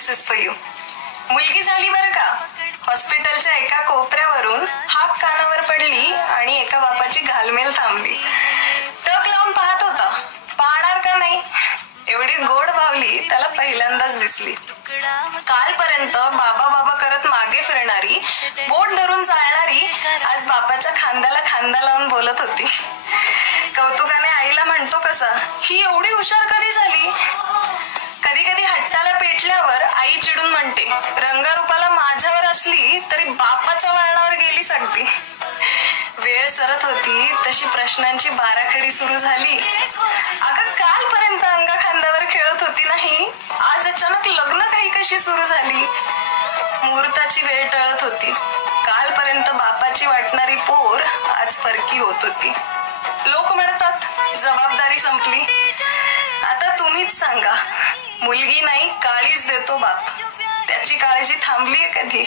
Message for you. मुलगी झाली बरं का. हॉस्पिटलच्या एका कोपऱ्यावरून हाक कानावर पडली आणि एका बापाची घालमेल थांबली. टक लावून पाहत होता. पाहणार का नाही. एवढी गोड बावली त्याला पहिल्यांदाच दिसली. कालपर्यंत बाबा बाबा करत मागे फिरणारी, बोट धरून चालणारी, आज बापाच्या खांद्याला खांदा लावून बोलत होती. कौतुकाने आईला म्हणतो कसा, ही एवढी हुशार कधी झाली. कधी कधी हट्टाला पेटल्यावर आई चिडून म्हणते, रंगरूपाला माझ्यावर असली तरी बापाच्या वळणावर गेलीस अगदी. वेळ सरत होती तशी प्रश्नांची बाराखडी सुरू झाली. अगं कालपर्यंत अंगा खांद्यावर खेळत होती नाही, आज अचानक लग्न काही कशी सुरू झाली. मुहूर्ताची वेळ टळत होती. कालपर्यंत बापाची वाटणारी पोर आज परकी होत होती. लोक म्हणतात जबाबदारी संपली. आता तुम्हीच सांगा, मुलगी नाही काळीच देतो बाप, त्याची काळजी थांबलीये कधी.